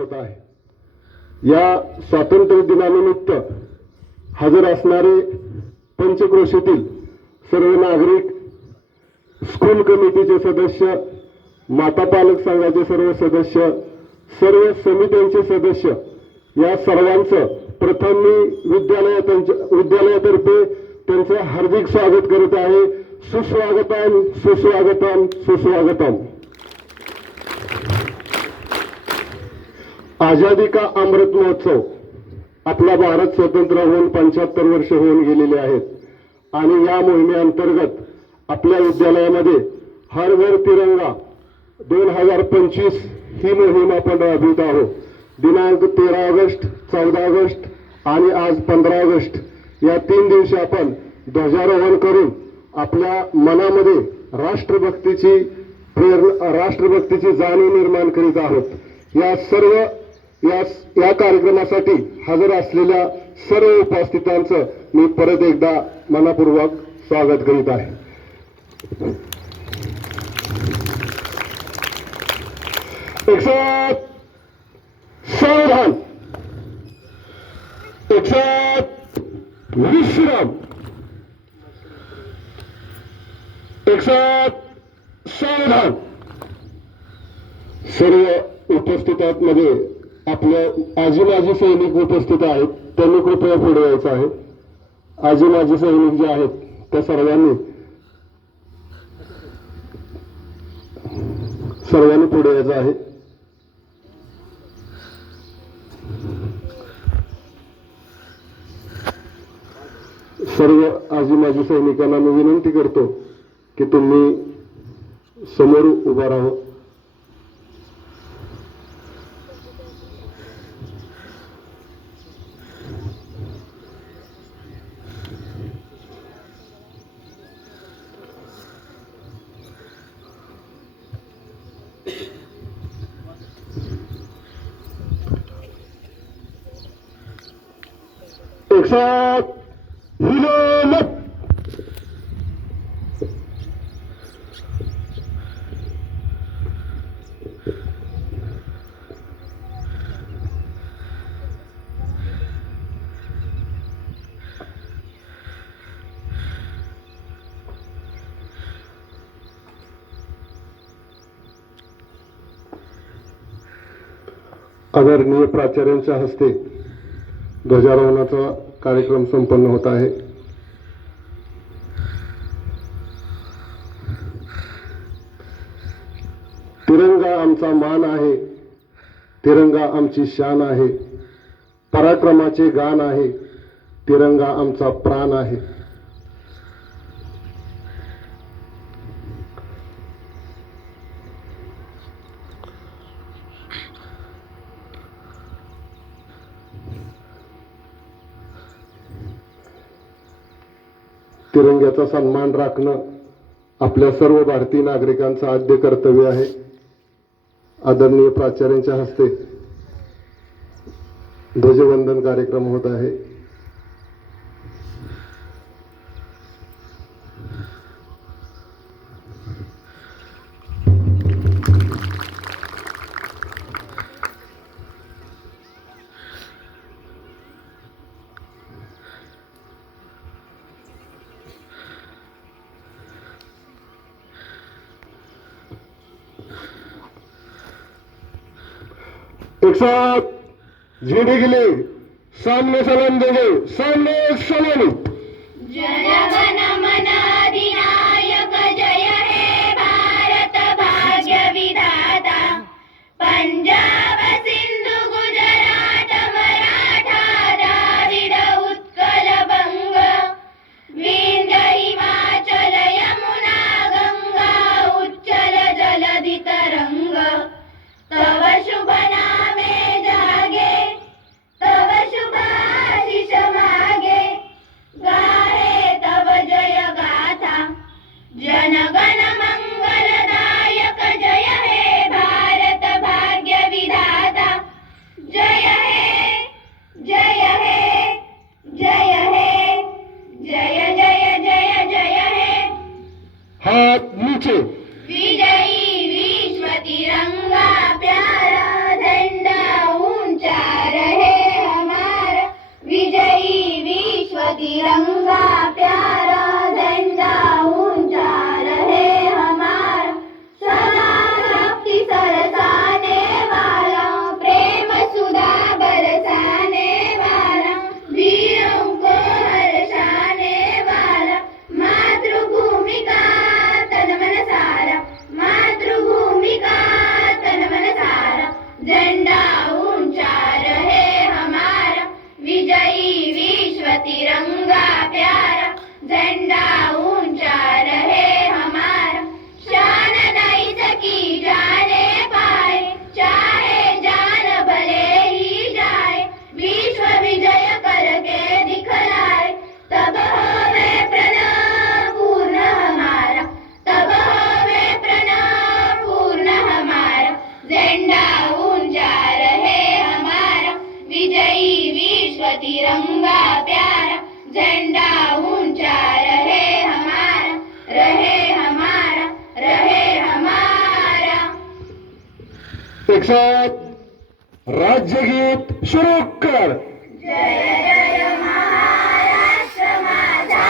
होत आहे. या स्वातंत्र्य दिनानिमित्त हजर असणारे पंचक्रोशीतील सर्व नागरिक स्कूल कमिटीचे सदस्य माता पालक संघाचे सर्व सदस्य सर्व समित्यांचे सदस्य या सर्वांचं प्रथम मी विद्यालयात विद्यालयातर्फे त्यांचं हार्दिक स्वागत करत आहे. सुस्वागतम सुस्वागतम सुस्वागतम. आझादी का अमृत महोत्सव? आपला भारत स्वतंत्र होऊन पंच्याहत्तर वर्ष होऊन गेलेले आहेत. आणि या मोहिमेअंतर्गत आपल्या विद्यालयामध्ये हर घर तिरंगा दोन हजार पंचवीस ही मोहीम आपण राबवित आहोत. दिनांक तेरा ऑगस्ट चौदा ऑगस्ट आणि आज पंधरा ऑगस्ट या तीन दिवशी आपण ध्वजारोहण करून आपल्या मनामध्ये राष्ट्रभक्तीची प्रेरणा राष्ट्रभक्तीची जाणीव निर्माण करीत आहोत. या सर्व या या कार्यक्रमासाठी हजर असलेल्या सर्व उपस्थितांचं मी परत एकदा मनापूर्वक स्वागत करीत आहे. एकसाथ संविधान. एकसाथ विश्राम. एकसाथ संविधान. सर्व उपस्थितांमध्ये आपल्या आजी माजी सैनिक उपस्थित आहेत त्यांनी कृपया पुढे यायचं आहे. आजी माजी सैनिक जे आहेत त्या सर्वांनी सर्वांनी पुढे यायचं आहे. सर्व आजी माजी सैनिकांना मी विनंती करतो की तुम्ही समोर उभा राहा. एक साथ आदरणीय प्राचार्यांच्या हस्ते ध्वजारोहणाचा कार्यक्रम संपन्न होत आहे. तिरंगा आमचा मान आहे. तिरंगा आमची शान आहे. पराक्रमाचे गान आहे. तिरंगा आमचा प्राण आहे. तिरंग्याचा सन्मान राखणं आपल्या सर्व भारतीय नागरिकांचं आद्य कर्तव्य आहे. आदरणीय प्राचार्यांच्या हस्ते ध्वजवंदन कार्यक्रम होत आहे. एक साथ झेंडे गेले. सामने सलाम देंगे सामने सलामी आमची एक राज्य गीत सुरू कर. जय जय महाराष्ट्र माझा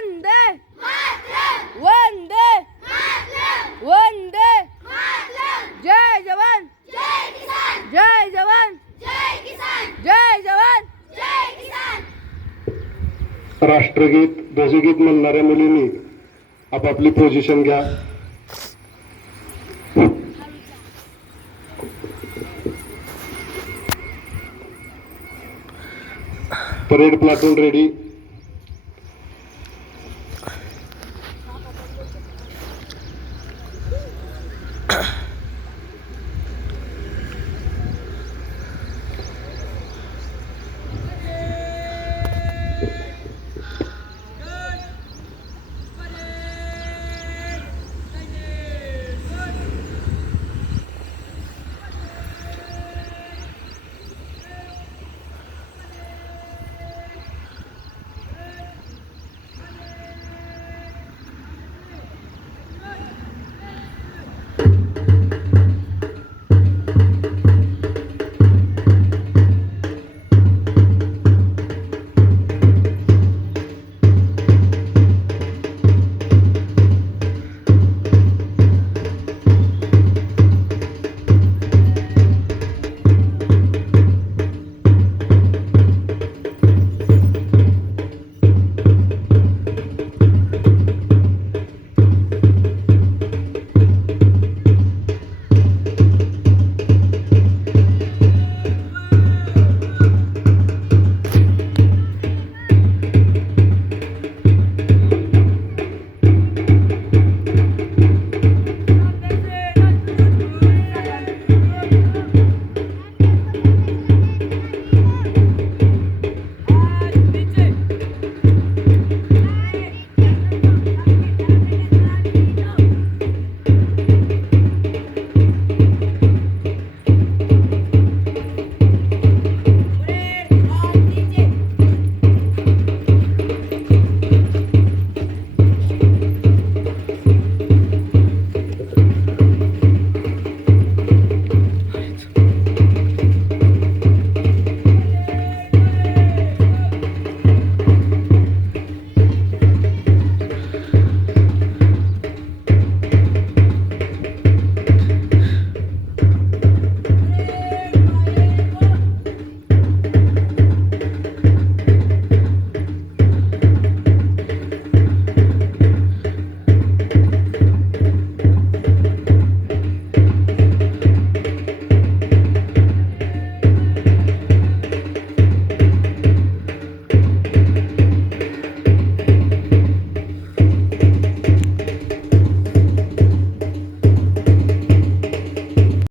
वंदे! वंदे! वंदे! जय जवान! जय जवान! जय जवान! राष्ट्रगीत ध्वजगीत म्हणणाऱ्या मुलींनी आपापली पोझिशन घ्या. Parade platoon ready